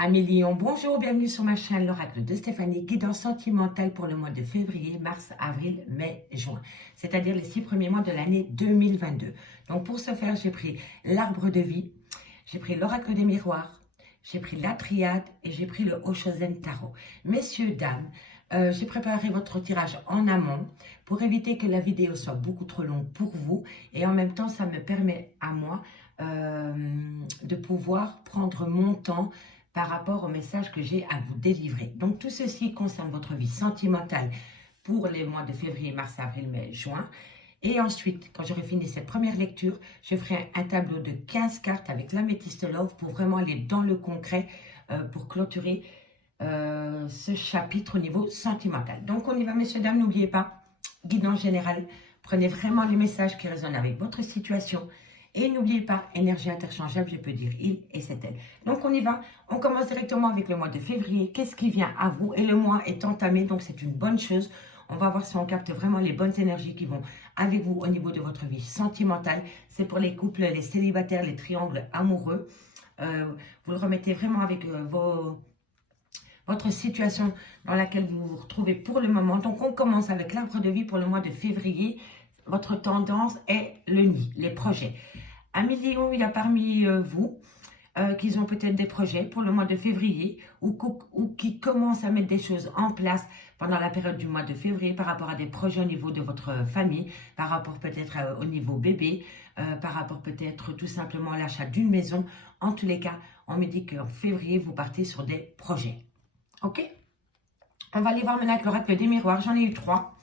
Amis Lion, bonjour, bienvenue sur ma chaîne l'oracle de Stéphanie, guidance sentimentale pour le mois de février, mars, avril, mai, juin, c'est-à-dire les 6 premiers mois de l'année 2022. Donc pour ce faire, j'ai pris l'arbre de vie, j'ai pris l'oracle des miroirs, j'ai pris la triade et j'ai pris le Oshozen Tarot. Messieurs, dames, j'ai préparé votre tirage en amont pour éviter que la vidéo soit beaucoup trop longue pour vous et en même temps, ça me permet à moi de pouvoir prendre mon temps par rapport au message que j'ai à vous délivrer. Donc tout ceci concerne votre vie sentimentale pour les mois de février, mars, avril, mai, juin. Et ensuite, quand j'aurai fini cette première lecture, je ferai un tableau de 15 cartes avec l'améthyste love pour vraiment aller dans le concret pour clôturer ce chapitre au niveau sentimental. Donc on y va, messieurs, dames, n'oubliez pas, guidance générale, prenez vraiment les messages qui résonnent avec votre situation. Et n'oubliez pas, énergie interchangeable, je peux dire il et c'est elle. Donc on y va, on commence directement avec le mois de février. Qu'est-ce qui vient à vous? Et le mois est entamé, donc c'est une bonne chose. On va voir si on capte vraiment les bonnes énergies qui vont avec vous au niveau de votre vie sentimentale. C'est pour les couples, les célibataires, les triangles amoureux. Vous le remettez vraiment avec votre situation dans laquelle vous vous retrouvez pour le moment. Donc on commence avec l'arbre de vie pour le mois de février. Votre tendance est le nid, les projets. Amis Lion, il y a parmi vous qui ont peut-être des projets pour le mois de février ou qui commencent à mettre des choses en place pendant la période du mois de février par rapport à des projets au niveau de votre famille, par rapport peut-être au niveau bébé, par rapport peut-être tout simplement à l'achat d'une maison. En tous les cas, on me dit qu'en février, vous partez sur des projets. Ok? On va aller voir maintenant avec l'oracle des miroirs. J'en ai eu 3.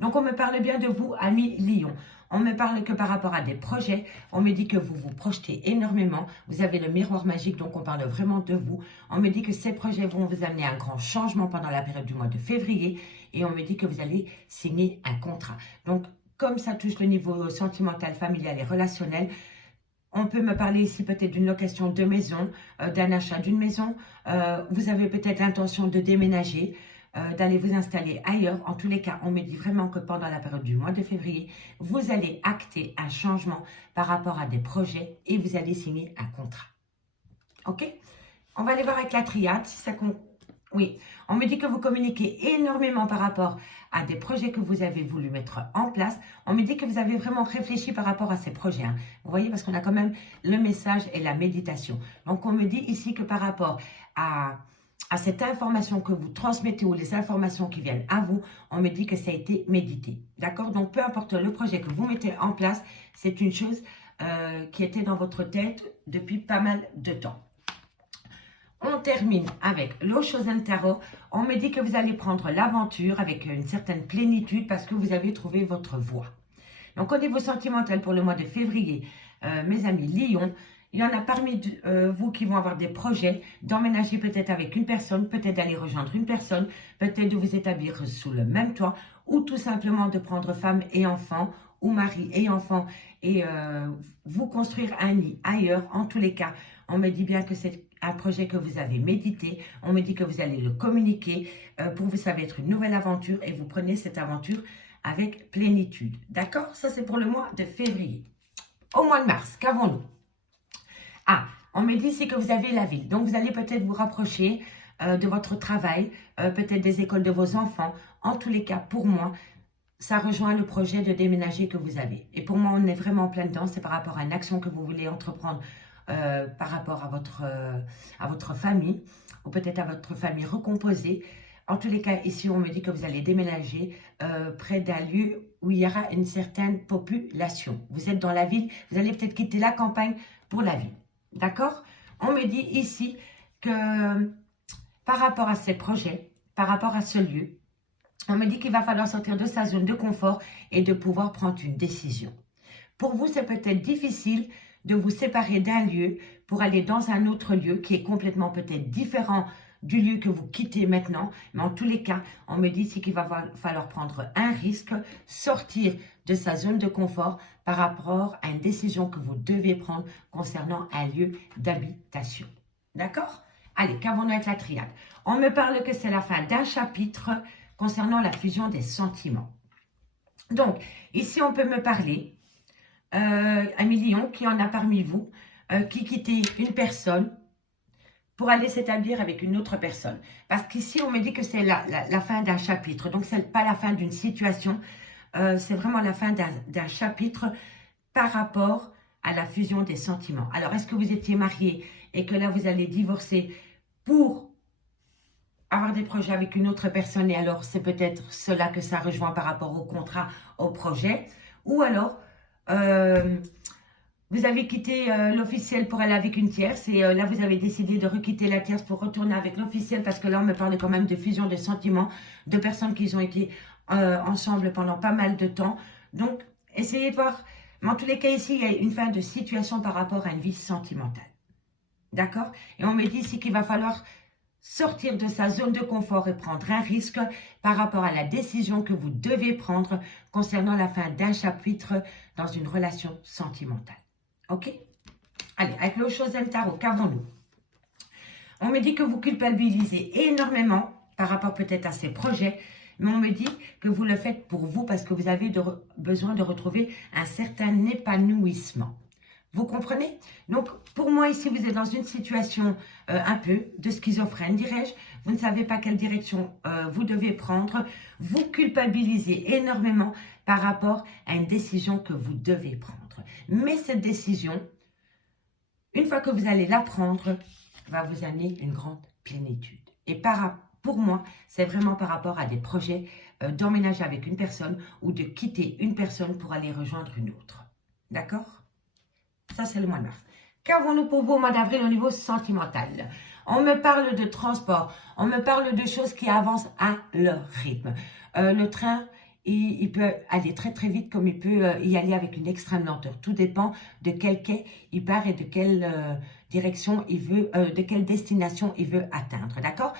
Donc, on me parle bien de vous, amis Lion. On me parle que par rapport à des projets, on me dit que vous vous projetez énormément. Vous avez le miroir magique, donc on parle vraiment de vous. On me dit que ces projets vont vous amener un grand changement pendant la période du mois de février. Et on me dit que vous allez signer un contrat. Donc, comme ça touche le niveau sentimental, familial et relationnel, on peut me parler ici peut-être d'une location de maison, d'un achat d'une maison. Vous avez peut-être l'intention de déménager, d'aller vous installer ailleurs. En tous les cas, on me dit vraiment que pendant la période du mois de février, vous allez acter un changement par rapport à des projets et vous allez signer un contrat. Ok? On va aller voir avec la triade si ça compte. Oui, on me dit que vous communiquez énormément par rapport à des projets que vous avez voulu mettre en place. On me dit que vous avez vraiment réfléchi par rapport à ces projets. Hein. Vous voyez, parce qu'on a quand même le message et la méditation. Donc, on me dit ici que par rapport à cette information que vous transmettez ou les informations qui viennent à vous, on me dit que ça a été médité. D'accord? Donc, peu importe le projet que vous mettez en place, c'est une chose qui était dans votre tête depuis pas mal de temps. On termine avec l'Oshozen Tarot. On me dit que vous allez prendre l'aventure avec une certaine plénitude parce que vous avez trouvé votre voie. Donc, au niveau sentimental pour le mois de février, mes amis Lion, il y en a parmi vous qui vont avoir des projets d'emménager peut-être avec une personne, peut-être d'aller rejoindre une personne, peut-être de vous établir sous le même toit ou tout simplement de prendre femme et enfant ou mari et enfant et vous construire un nid ailleurs. En tous les cas, on me dit bien que c'est un projet que vous avez médité. On me dit que vous allez le communiquer. Pour vous, ça va être une nouvelle aventure et vous prenez cette aventure avec plénitude. D'accord? Ça, c'est pour le mois de février. Au mois de mars, qu'avons-nous? Ah, on me dit ici que vous avez la ville. Donc, vous allez peut-être vous rapprocher de votre travail, peut-être des écoles de vos enfants. En tous les cas, pour moi, ça rejoint le projet de déménager que vous avez. Et pour moi, on est vraiment en plein dedans. C'est par rapport à une action que vous voulez entreprendre par rapport à votre famille ou peut-être à votre famille recomposée. En tous les cas, ici, on me dit que vous allez déménager près d'un lieu où il y aura une certaine population. Vous êtes dans la ville, vous allez peut-être quitter la campagne pour la ville. D'accord? On me dit ici que par rapport à ces projets, par rapport à ce lieu, on me dit qu'il va falloir sortir de sa zone de confort et de pouvoir prendre une décision. Pour vous, c'est peut-être difficile de vous séparer d'un lieu pour aller dans un autre lieu qui est complètement peut-être différent du lieu que vous quittez maintenant. Mais en tous les cas, on me dit ici qu'il va falloir prendre un risque, sortir de sa zone de confort par rapport à une décision que vous devez prendre concernant un lieu d'habitation. D'accord? Allez, qu'avons-nous avec la triade? On me parle que c'est la fin d'un chapitre concernant la fusion des sentiments. Donc, ici, on peut me parler, Amis Lion, qui en a parmi vous, qui quittait une personne pour aller s'établir avec une autre personne. Parce qu'ici, on me dit que c'est la fin d'un chapitre. Donc, ce n'est pas la fin d'une situation. C'est vraiment la fin d'un chapitre par rapport à la fusion des sentiments. Alors, est-ce que vous étiez marié et que là, vous allez divorcer pour avoir des projets avec une autre personne et alors c'est peut-être cela que ça rejoint par rapport au contrat, au projet. Ou alors, vous avez quitté l'officiel pour aller avec une tierce et là, vous avez décidé de requitter la tierce pour retourner avec l'officiel parce que là, on me parle quand même de fusion de sentiments, de personnes qui ont été ensemble pendant pas mal de temps. Donc, essayez de voir. Mais en tous les cas, ici, il y a une fin de situation par rapport à une vie sentimentale. D'accord? Et on me dit ici qu'il va falloir sortir de sa zone de confort et prendre un risque par rapport à la décision que vous devez prendre concernant la fin d'un chapitre dans une relation sentimentale. Ok? Allez, avec le Chosen Tarot, qu'avons-nous? On me dit que vous culpabilisez énormément par rapport peut-être à ces projets, mais on me dit que vous le faites pour vous parce que vous avez besoin de retrouver un certain épanouissement. Vous comprenez? Donc, pour moi, ici, vous êtes dans une situation un peu de schizophrène, dirais-je. Vous ne savez pas quelle direction vous devez prendre. Vous culpabilisez énormément par rapport à une décision que vous devez prendre. Mais cette décision, une fois que vous allez la prendre, va vous amener une grande plénitude. Et pour moi, c'est vraiment par rapport à des projets d'emménager avec une personne ou de quitter une personne pour aller rejoindre une autre. D'accord? Ça, c'est le mois de mars. Qu'avons-nous pour vous au mois d'avril au niveau sentimental? On me parle de transport. On me parle de choses qui avancent à leur rythme. Le train, il peut aller très très vite comme il peut y aller avec une extrême lenteur. Tout dépend de quel quai il part et de quelle direction il veut, de quelle destination il veut atteindre. D'accord?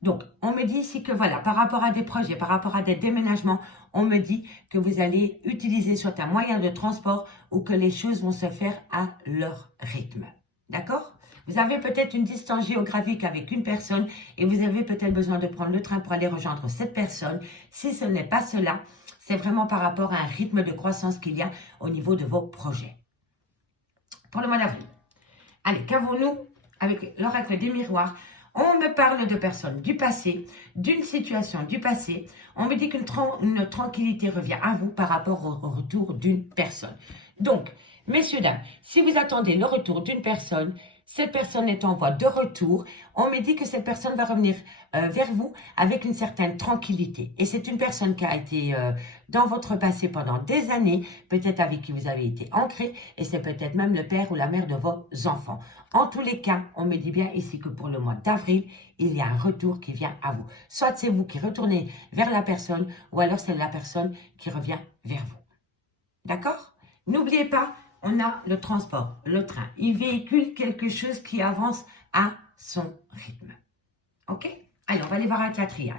Donc, on me dit ici que voilà, par rapport à des projets, par rapport à des déménagements, on me dit que vous allez utiliser soit un moyen de transport ou que les choses vont se faire à leur rythme. D'accord? Vous avez peut-être une distance géographique avec une personne et vous avez peut-être besoin de prendre le train pour aller rejoindre cette personne. Si ce n'est pas cela, c'est vraiment par rapport à un rythme de croissance qu'il y a au niveau de vos projets. Pour le mois d'avril. Allez, qu'avons-nous avec l'oracle des miroirs? On me parle de personnes du passé, d'une situation du passé. On me dit qu'une tranquillité revient à vous par rapport au retour d'une personne. Donc, messieurs, dames, si vous attendez le retour d'une personne, cette personne est en voie de retour. On me dit que cette personne va revenir vers vous avec une certaine tranquillité. Et c'est une personne qui a été dans votre passé pendant des années, peut-être avec qui vous avez été ancré, et c'est peut-être même le père ou la mère de vos enfants. En tous les cas, on me dit bien ici que pour le mois d'avril, il y a un retour qui vient à vous. Soit c'est vous qui retournez vers la personne, ou alors c'est la personne qui revient vers vous. D'accord? N'oubliez pas, on a le transport, le train. Il véhicule quelque chose qui avance à son rythme. Ok? Allez, on va aller voir avec la triade.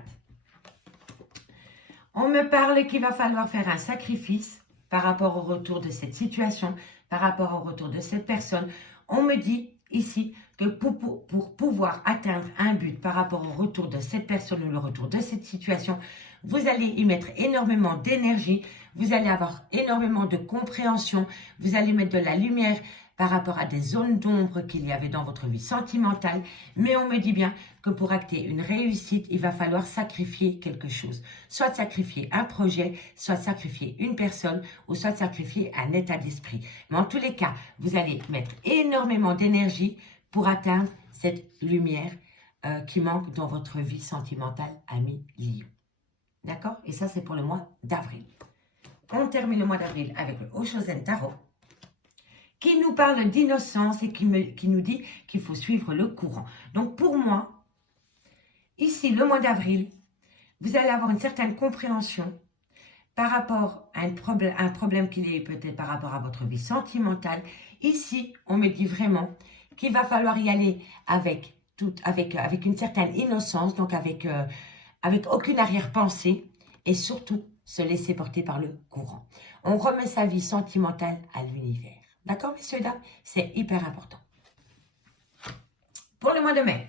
On me parle qu'il va falloir faire un sacrifice par rapport au retour de cette situation, par rapport au retour de cette personne. On me dit ici que pour pouvoir atteindre un but par rapport au retour de cette personne ou le retour de cette situation, vous allez y mettre énormément d'énergie, vous allez avoir énormément de compréhension, vous allez mettre de la lumière par rapport à des zones d'ombre qu'il y avait dans votre vie sentimentale. Mais on me dit bien que pour acter une réussite, il va falloir sacrifier quelque chose. Soit sacrifier un projet, soit sacrifier une personne, ou soit sacrifier un état d'esprit. Mais en tous les cas, vous allez mettre énormément d'énergie pour atteindre cette lumière qui manque dans votre vie sentimentale, ami Lion. D'accord? Et ça, c'est pour le mois d'avril. On termine le mois d'avril avec le Oshozen Tarot, qui nous parle d'innocence et qui nous dit qu'il faut suivre le courant. Donc, pour moi, ici, le mois d'avril, vous allez avoir une certaine compréhension par rapport à un problème qu'il est peut-être par rapport à votre vie sentimentale. Ici, on me dit vraiment qu'il va falloir y aller avec une certaine innocence, donc avec aucune arrière-pensée et surtout se laisser porter par le courant. On remet sa vie sentimentale à l'univers. D'accord, messieurs, dames? C'est hyper important. Pour le mois de mai,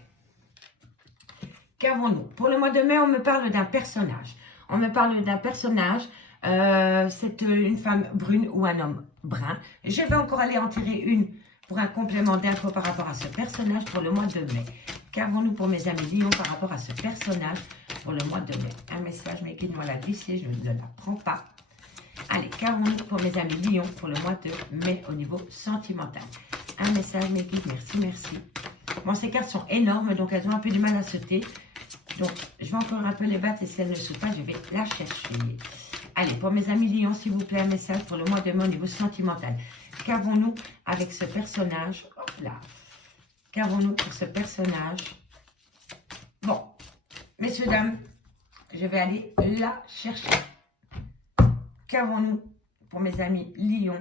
qu'avons-nous? Pour le mois de mai, on me parle d'un personnage. On me parle d'un personnage, c'est une femme brune ou un homme brun. Je vais encore aller en tirer une pour un complément d'info par rapport à ce personnage pour le mois de mai. Qu'avons-nous pour mes amis Lion par rapport à ce personnage pour le mois de mai? Un message, mais qui moi la glisser, je ne la prends pas. Allez, qu'avons-nous pour mes amis Lion pour le mois de mai au niveau sentimental? Un message, mes guides, merci, merci. Bon, ces cartes sont énormes, donc elles ont un peu du mal à sauter. Donc, je vais encore un peu les battre et si elles ne sautent pas, je vais la chercher. Allez, pour mes amis Lion, s'il vous plaît, un message pour le mois de mai au niveau sentimental. Qu'avons-nous avec ce personnage? Hop là. Qu'avons-nous pour ce personnage? Bon, messieurs, dames, je vais aller la chercher. Qu'avons-nous pour mes amis Lion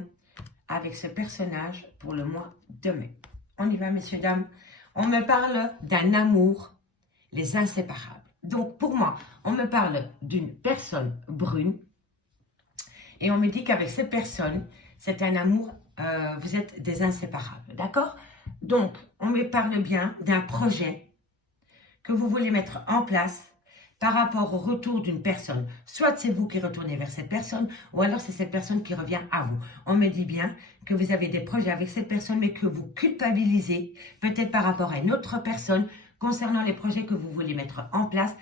avec ce personnage pour le mois de mai? On y va, messieurs, dames. On me parle d'un amour, les inséparables. Donc, pour moi, on me parle d'une personne brune. Et on me dit qu'avec cette personne, c'est un amour, vous êtes des inséparables. D'accord? Donc, on me parle bien d'un projet que vous voulez mettre en place par rapport au retour d'une personne. Soit c'est vous qui retournez vers cette personne, ou alors c'est cette personne qui revient à vous. On me dit bien que vous avez des projets avec cette personne, mais que vous culpabilisez, peut-être par rapport à une autre personne, concernant les projets que vous voulez mettre en place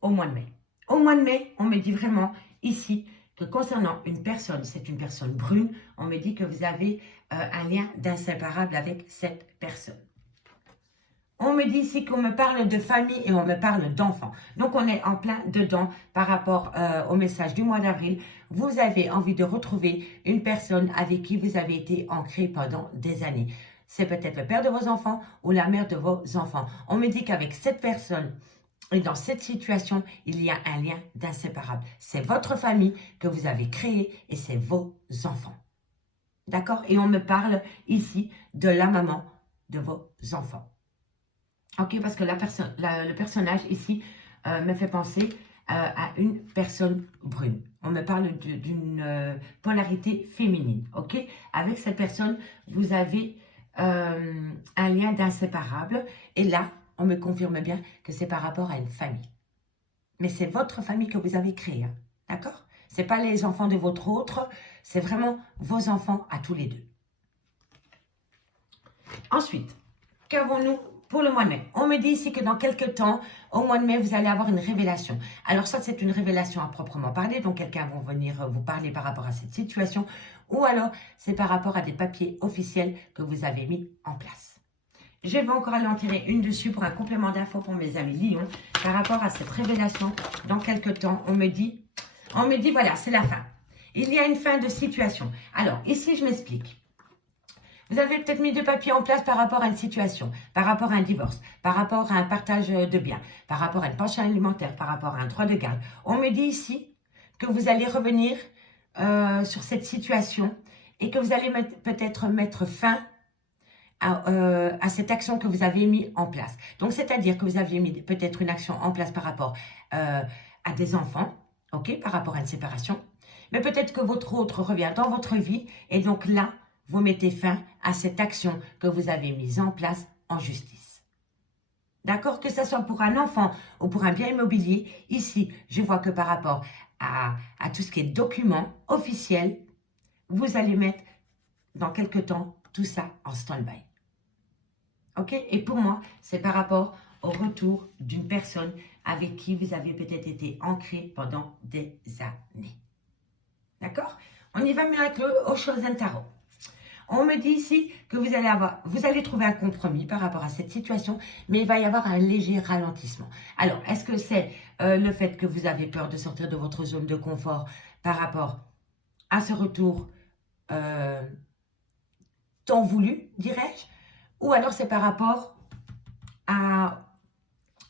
au mois de mai. Au mois de mai, on me dit vraiment ici que concernant une personne, c'est une personne brune, on me dit que vous avez un lien d'inséparable avec cette personne. On me dit ici qu'on me parle de famille et on me parle d'enfants. Donc, on est en plein dedans par rapport au message du mois d'avril. Vous avez envie de retrouver une personne avec qui vous avez été ancré pendant des années. C'est peut-être le père de vos enfants ou la mère de vos enfants. On me dit qu'avec cette personne et dans cette situation, il y a un lien d'inséparable. C'est votre famille que vous avez créée et c'est vos enfants. D'accord? Et on me parle ici de la maman de vos enfants. Ok, parce que le personnage ici me fait penser à une personne brune. On me parle d'une polarité féminine. Ok, avec cette personne, vous avez un lien d'inséparable. Et là, on me confirme bien que c'est par rapport à une famille. Mais c'est votre famille que vous avez créée. Hein, d'accord? Ce n'est pas les enfants de votre autre, c'est vraiment vos enfants à tous les deux. Ensuite, qu'avons-nous pour le mois de mai? On me dit ici que dans quelques temps, au mois de mai, vous allez avoir une révélation. Alors, soit c'est une révélation à proprement parler, donc quelqu'un va venir vous parler par rapport à cette situation, ou alors c'est par rapport à des papiers officiels que vous avez mis en place. Je vais encore aller en tirer une dessus pour un complément d'info pour mes amis Lion par rapport à cette révélation. Dans quelques temps, on me dit voilà, c'est la fin. Il y a une fin de situation. Alors, ici, je m'explique. Vous avez peut-être mis des papiers en place par rapport à une situation, par rapport à un divorce, par rapport à un partage de biens, par rapport à une pension alimentaire, par rapport à un droit de garde. On me dit ici que vous allez revenir sur cette situation et que vous allez peut-être mettre fin à cette action que vous avez mis en place. Donc, c'est-à-dire que vous aviez mis peut-être une action en place par rapport à des enfants, ok, par rapport à une séparation. Mais peut-être que votre autre revient dans votre vie et donc là, vous mettez fin à cette action que vous avez mise en place en justice. D'accord? Que ce soit pour un enfant ou pour un bien immobilier, ici, je vois que par rapport à tout ce qui est document officiel, vous allez mettre dans quelques temps tout ça en stand-by. Ok? Et pour moi, c'est par rapport au retour d'une personne avec qui vous avez peut-être été ancré pendant des années. D'accord? On y va mieux avec le Oshozen Tarot. On me dit ici que vous allez trouver un compromis par rapport à cette situation, mais il va y avoir un léger ralentissement. Alors, est-ce que c'est le fait que vous avez peur de sortir de votre zone de confort par rapport à ce retour tant voulu, dirais-je, ou alors c'est par rapport à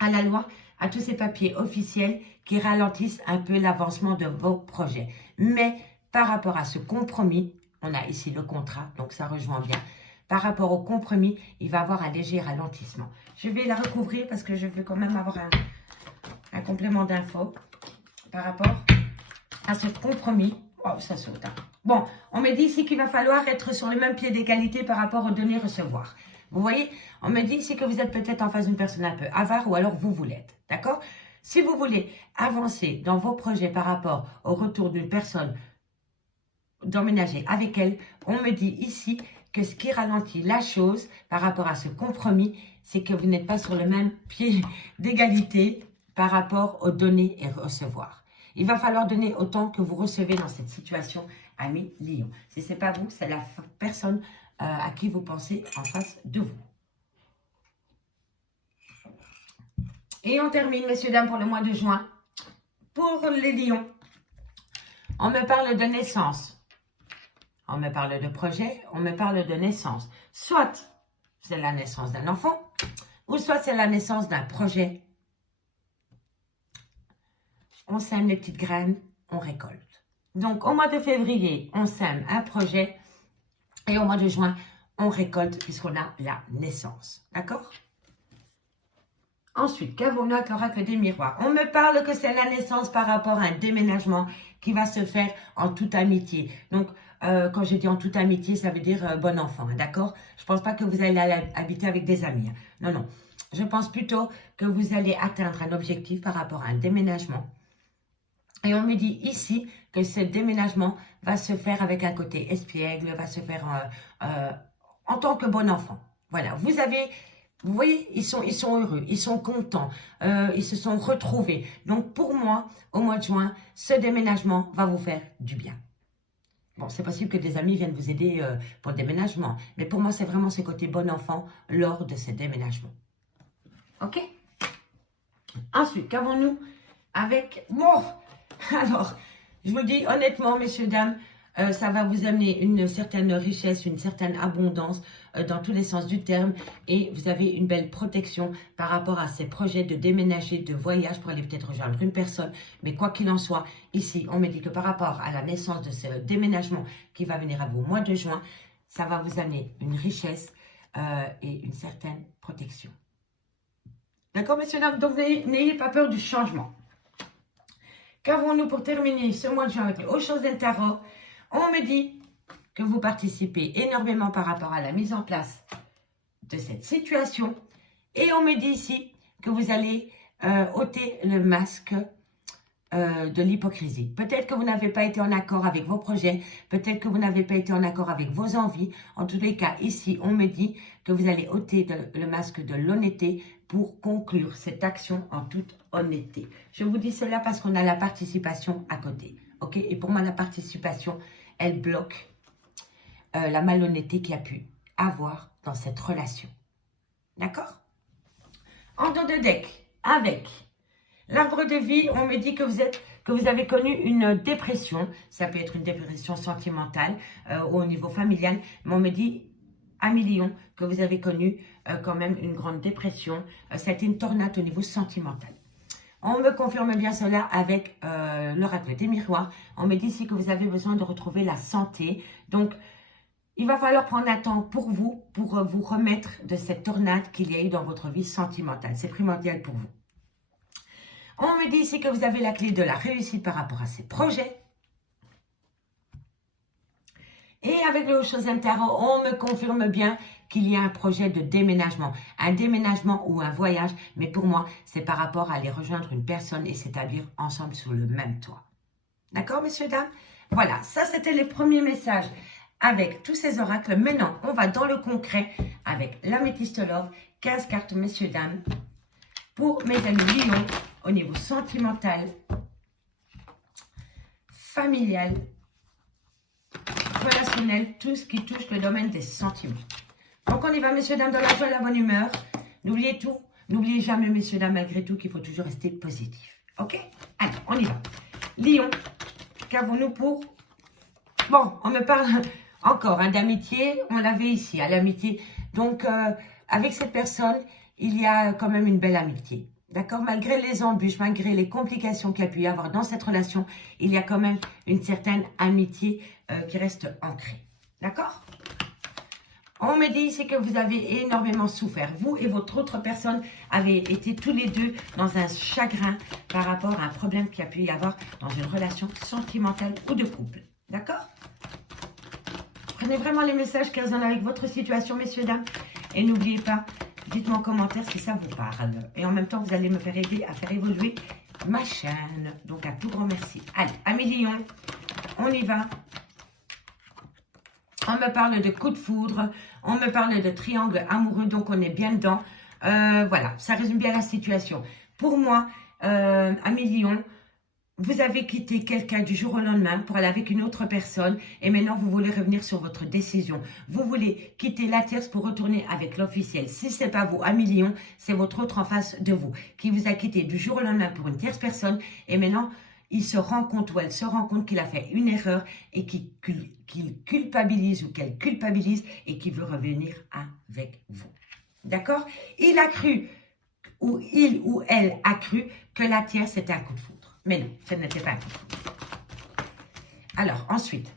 la loi, à tous ces papiers officiels qui ralentissent un peu l'avancement de vos projets. Mais par rapport à ce compromis, on a ici le contrat, donc ça rejoint bien. Par rapport au compromis, il va y avoir un léger ralentissement. Je vais la recouvrir parce que je veux quand même avoir un complément d'info par rapport à ce compromis. Oh, ça saute. Hein. Bon, on me dit ici qu'il va falloir être sur le même pied d'égalité par rapport au donner-recevoir. Vous voyez, on me dit ici que vous êtes peut-être en face d'une personne un peu avare ou alors vous l'êtes. D'accord? Si vous voulez avancer dans vos projets par rapport au retour d'une personne d'emménager avec elle, on me dit ici que ce qui ralentit la chose par rapport à ce compromis, c'est que vous n'êtes pas sur le même pied d'égalité par rapport aux donner et recevoir. Il va falloir donner autant que vous recevez dans cette situation, ami Lion. Si ce n'est pas vous, c'est la personne à qui vous pensez en face de vous. Et on termine, messieurs, dames, pour le mois de juin. Pour les lions, on me parle de naissance. On me parle de projet, on me parle de naissance. Soit c'est la naissance d'un enfant, ou soit c'est la naissance d'un projet. On sème les petites graines, on récolte. Donc, au mois de février, on sème un projet. Et au mois de juin, on récolte puisqu'on a la naissance. D'accord? Ensuite, qu'avons-nous avec l'oracle des miroirs? On me parle que c'est la naissance par rapport à un déménagement qui va se faire en toute amitié. Donc, quand je dis en toute amitié, ça veut dire bon enfant, d'accord? Je ne pense pas que vous allez habiter avec des amis. Hein. Non, non. Je pense plutôt que vous allez atteindre un objectif par rapport à un déménagement. Et on me dit ici que ce déménagement va se faire avec un côté espiègle, va se faire en tant que bon enfant. Voilà, vous voyez, ils sont heureux, ils sont contents, ils se sont retrouvés. Donc pour moi, au mois de juin, ce déménagement va vous faire du bien. Bon, c'est possible que des amis viennent vous aider pour le déménagement. Mais pour moi, c'est vraiment ce côté bon enfant lors de ce déménagement. Ok? Ensuite, qu'avons-nous avec... Bon, alors, je vous dis honnêtement, messieurs, dames, ça va vous amener une certaine richesse, une certaine abondance dans tous les sens du terme. Et vous avez une belle protection par rapport à ces projets de déménager, de voyage pour aller peut-être rejoindre une personne. Mais quoi qu'il en soit, ici, on me dit que par rapport à la naissance de ce déménagement qui va venir à vous au mois de juin, ça va vous amener une richesse et une certaine protection. D'accord, messieurs, dames? Donc, n'ayez pas peur du changement. Qu'avons-nous pour terminer ce mois de juin avec les Hauts choses d'un tarot? On me dit que vous participez énormément par rapport à la mise en place de cette situation. Et on me dit ici que vous allez ôter le masque de l'hypocrisie. Peut-être que vous n'avez pas été en accord avec vos projets. Peut-être que vous n'avez pas été en accord avec vos envies. En tous les cas, ici, on me dit que vous allez ôter le masque de l'honnêteté pour conclure cette action en toute honnêteté. Je vous dis cela parce qu'on a la participation à côté. Ok? Et pour moi, la participation, elle bloque la malhonnêteté qu'il y a pu avoir dans cette relation. D'accord? En dos de deck, avec l'arbre de vie, on me dit que vous avez connu une dépression. Ça peut être une dépression sentimentale ou au niveau familial. Mais on me dit, ami Lion, que vous avez connu quand même une grande dépression. C'était une tornade au niveau sentimental. On me confirme bien cela avec l'oracle des miroirs. On me dit ici que vous avez besoin de retrouver la santé. Donc, il va falloir prendre un temps pour vous remettre de cette tornade qu'il y a eu dans votre vie sentimentale. C'est primordial pour vous. On me dit ici que vous avez la clé de la réussite par rapport à ces projets. Et avec le Hauts choses tarot, on me confirme bien qu'il y a un projet de déménagement. Un déménagement ou un voyage. Mais pour moi, c'est par rapport à aller rejoindre une personne et s'établir ensemble sous le même toit. D'accord, messieurs, dames? Voilà, ça c'était les premiers messages avec tous ces oracles. Maintenant, on va dans le concret avec l'améthyste love. 15 cartes, messieurs, dames, pour mes amis lions au niveau sentimental, familial, relationnel, tout ce qui touche le domaine des sentiments. Donc on y va, messieurs, dames, dans la joie et la bonne humeur. N'oubliez tout, n'oubliez jamais, messieurs, dames, malgré tout, qu'il faut toujours rester positif. Ok? Allez, on y va. Lion, qu'avons-nous pour... Bon, on me parle encore d'amitié, on l'avait ici, à l'amitié. Donc, avec cette personne, il y a quand même une belle amitié. D'accord? Malgré les embûches, malgré les complications qu'il y a pu y avoir dans cette relation, il y a quand même une certaine amitié qui reste ancrée. D'accord? On me dit ici que vous avez énormément souffert. Vous et votre autre personne avez été tous les deux dans un chagrin par rapport à un problème qu'il y a pu y avoir dans une relation sentimentale ou de couple. D'accord? Prenez vraiment les messages qui résonnent avec votre situation, messieurs, dames. Et n'oubliez pas, dites-moi en commentaire si ça vous parle. Et en même temps, vous allez me faire aider à faire évoluer ma chaîne. Donc, un tout grand merci. Allez, amis lions, on y va. On me parle de coup de foudre, on me parle de triangle amoureux, donc on est bien dedans. Voilà, ça résume bien la situation. Pour moi, Amis Lion, vous avez quitté quelqu'un du jour au lendemain pour aller avec une autre personne et maintenant vous voulez revenir sur votre décision. Vous voulez quitter la tierce pour retourner avec l'officiel. Si ce n'est pas vous, Amis Lion, c'est votre autre en face de vous qui vous a quitté du jour au lendemain pour une tierce personne et maintenant il se rend compte ou elle se rend compte qu'il a fait une erreur et qu'il culpabilise ou qu'elle culpabilise et qu'il veut revenir avec vous. D'accord? Il a cru, ou il ou elle a cru que la tierce était un coup de foudre. Mais non, ce n'était pas un coup de foudre. Alors, ensuite,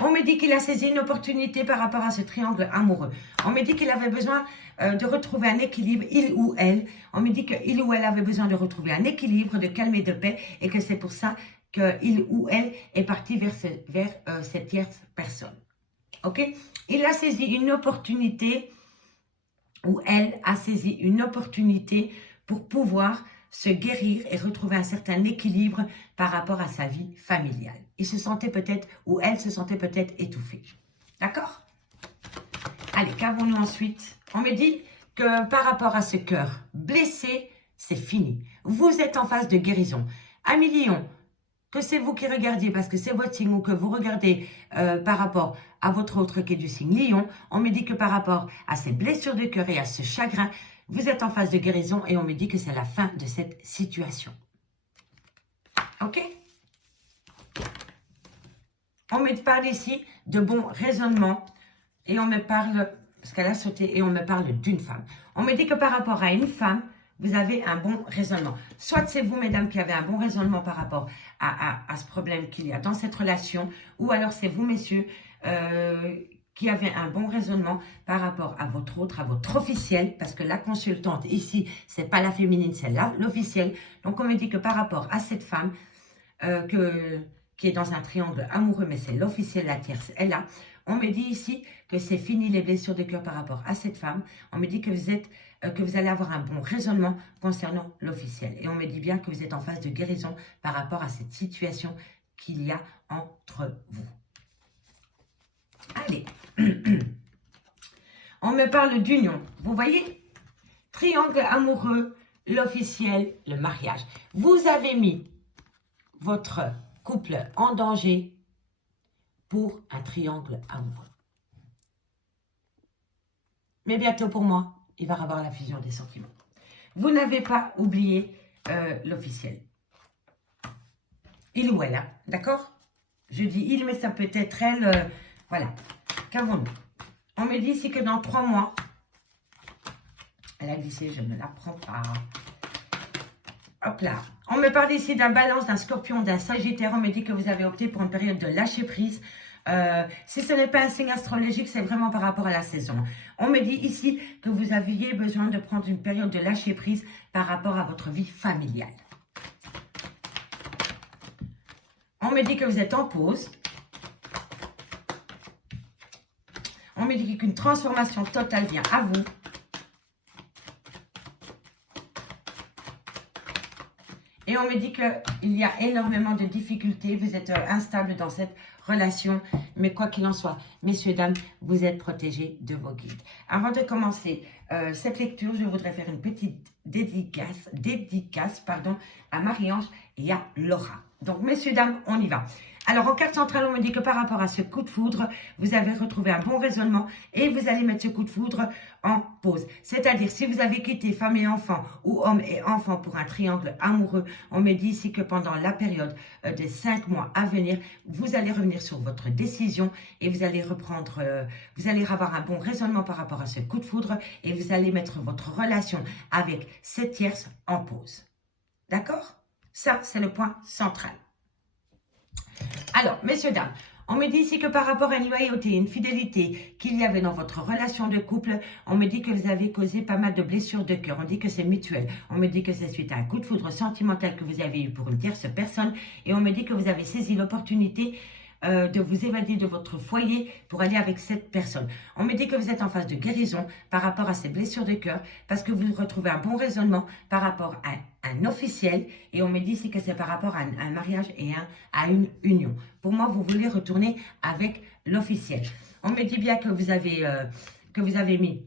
on me dit qu'il a saisi une opportunité par rapport à ce triangle amoureux. On me dit qu'il avait besoin de retrouver un équilibre, il ou elle. On me dit qu'il ou elle avait besoin de retrouver un équilibre, de calme et de paix, et que c'est pour ça qu'il ou elle est parti vers cette tierce personne. Ok? Il a saisi une opportunité, ou elle a saisi une opportunité pour pouvoir se guérir et retrouver un certain équilibre par rapport à sa vie familiale. Il se sentait peut-être, ou elle se sentait peut-être étouffée. D'accord? Allez, qu'avons-nous ensuite? On me dit que par rapport à ce cœur blessé, c'est fini. Vous êtes en phase de guérison. Amis Lion, que c'est vous qui regardiez parce que c'est votre signe ou que vous regardez par rapport à votre autre qui est du signe Lion, on me dit que par rapport à ces blessures de cœur et à ce chagrin, vous êtes en phase de guérison et on me dit que c'est la fin de cette situation. Ok? On me parle ici de bons raisonnements et on me parle, parce qu'elle a sauté, et on me parle d'une femme. On me dit que par rapport à une femme, vous avez un bon raisonnement. Soit c'est vous, mesdames, qui avez un bon raisonnement par rapport à ce problème qu'il y a dans cette relation, ou alors c'est vous, messieurs, qui avez un bon raisonnement par rapport à votre autre, à votre officiel, parce que la consultante ici, c'est pas la féminine, c'est l'officiel. Donc on me dit que par rapport à cette femme qui est dans un triangle amoureux, mais c'est l'officiel, la tierce, elle a. On me dit ici que c'est fini les blessures de cœur par rapport à cette femme. On me dit que vous allez avoir un bon raisonnement concernant l'officiel. Et on me dit bien que vous êtes en phase de guérison par rapport à cette situation qu'il y a entre vous. Allez, on me parle d'union. Vous voyez, triangle amoureux, l'officiel, le mariage. Vous avez mis votre couple en danger pour un triangle amoureux. Mais bientôt pour moi, il va y avoir la fusion des sentiments. Vous n'avez pas oublié l'officiel. Il ou elle, hein, d'accord? Je dis il, mais ça peut être elle. Voilà. Qu'avons-nous? On me dit ici que dans 3 mois, elle a glissé, je ne la prends pas. Hop là. On me parle ici d'un balance, d'un scorpion, d'un sagittaire. On me dit que vous avez opté pour une période de lâcher prise. Si ce n'est pas un signe astrologique, c'est vraiment par rapport à la saison. On me dit ici que vous aviez besoin de prendre une période de lâcher prise par rapport à votre vie familiale. On me dit que vous êtes en pause. On me dit qu'une transformation totale vient à vous. Et on me dit qu'il y a énormément de difficultés. Vous êtes instable dans cette relation. Mais quoi qu'il en soit, messieurs, dames, vous êtes protégés de vos guides. Avant de commencer cette lecture, je voudrais faire une petite dédicace à Marie-Ange et à Laura. Donc, messieurs, dames, on y va. Alors, en carte centrale, on me dit que par rapport à ce coup de foudre, vous avez retrouvé un bon raisonnement et vous allez mettre ce coup de foudre en pause. C'est-à-dire, si vous avez quitté femme et enfant ou homme et enfant pour un triangle amoureux, on me dit ici que pendant la période des 5 mois à venir, vous allez revenir sur votre décision et vous allez reprendre, vous allez avoir un bon raisonnement par rapport à ce coup de foudre et vous allez mettre votre relation avec cette tierce en pause. D'accord? Ça, c'est le point central. Alors, messieurs, dames, on me dit ici que par rapport à une loyauté, une fidélité qu'il y avait dans votre relation de couple, on me dit que vous avez causé pas mal de blessures de cœur. On dit que c'est mutuel. On me dit que c'est suite à un coup de foudre sentimental que vous avez eu pour une tierce personne. Et on me dit que vous avez saisi l'opportunité de vous évader de votre foyer pour aller avec cette personne. On me dit que vous êtes en phase de guérison par rapport à ces blessures de cœur parce que vous retrouvez un bon raisonnement par rapport à un officiel et on me dit ici que c'est par rapport à un mariage et à une union. Pour moi, vous voulez retourner avec l'officiel. On me dit bien que vous avez mis,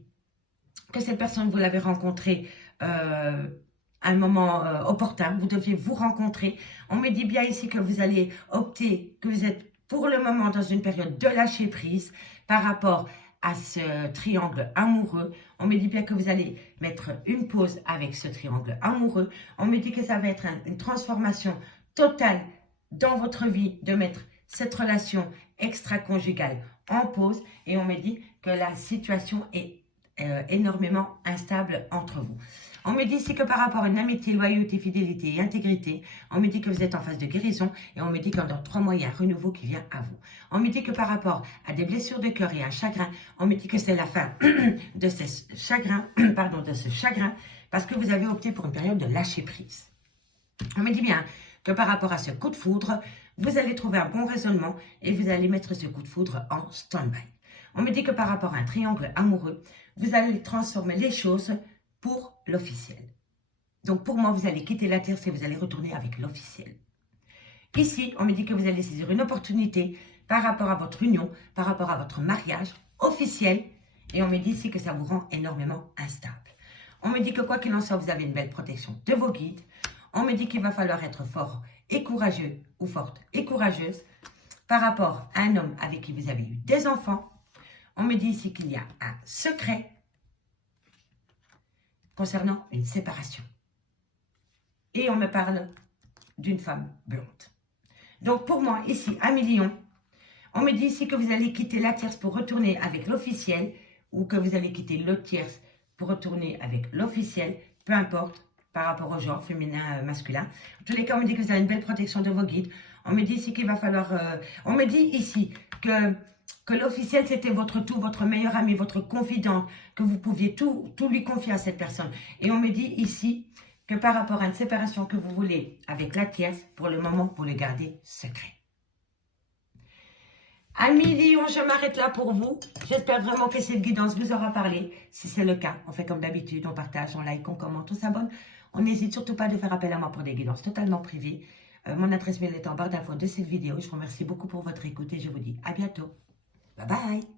que cette personne, vous l'avez rencontrée un moment opportun, vous deviez vous rencontrer. On me dit bien ici que vous allez opter, que vous êtes pour le moment dans une période de lâcher prise par rapport à ce triangle amoureux. On me dit bien que vous allez mettre une pause avec ce triangle amoureux. On me dit que ça va être une transformation totale dans votre vie, de mettre cette relation extra-conjugale en pause. Et on me dit que la situation est énormément instable entre vous. On me dit ici que par rapport à une amitié, loyauté, fidélité et intégrité, on me dit que vous êtes en phase de guérison et on me dit que dans 3 mois, il y a un renouveau qui vient à vous. On me dit que par rapport à des blessures de cœur et un chagrin, on me dit que c'est la fin de ce chagrin, parce que vous avez opté pour une période de lâcher prise. On me dit bien que par rapport à ce coup de foudre, vous allez trouver un bon raisonnement et vous allez mettre ce coup de foudre en stand-by. On me dit que par rapport à un triangle amoureux, vous allez transformer les choses pour l'officiel. Donc pour moi, vous allez quitter la terre et vous allez retourner avec l'officiel. Ici, on me dit que vous allez saisir une opportunité par rapport à votre union, par rapport à votre mariage officiel. Et on me dit ici que ça vous rend énormément instable. On me dit que quoi qu'il en soit, vous avez une belle protection de vos guides. On me dit qu'il va falloir être fort et courageux ou forte et courageuse par rapport à un homme avec qui vous avez eu des enfants. On me dit ici qu'il y a un secret concernant une séparation. Et on me parle d'une femme blonde. Donc pour moi, ici, 1 million, on me dit ici que vous allez quitter la tierce pour retourner avec l'officiel ou que vous allez quitter le tierce pour retourner avec l'officiel, peu importe, par rapport au genre féminin, masculin. En tous les cas, on me dit que vous avez une belle protection de vos guides. On me dit ici qu'il va falloir... on me dit ici que l'officiel, c'était votre tout, votre meilleur ami, votre confident, que vous pouviez tout lui confier à cette personne. Et on me dit ici que par rapport à une séparation que vous voulez avec la tierce, pour le moment, vous le gardez secret. 1 million, je m'arrête là pour vous. J'espère vraiment que cette guidance vous aura parlé. Si c'est le cas, on fait comme d'habitude, on partage, on like, on commente, on s'abonne. On n'hésite surtout pas de faire appel à moi pour des guidances totalement privées. Mon adresse mail est en barre d'infos de cette vidéo. Je vous remercie beaucoup pour votre écoute et je vous dis à bientôt. Bye bye.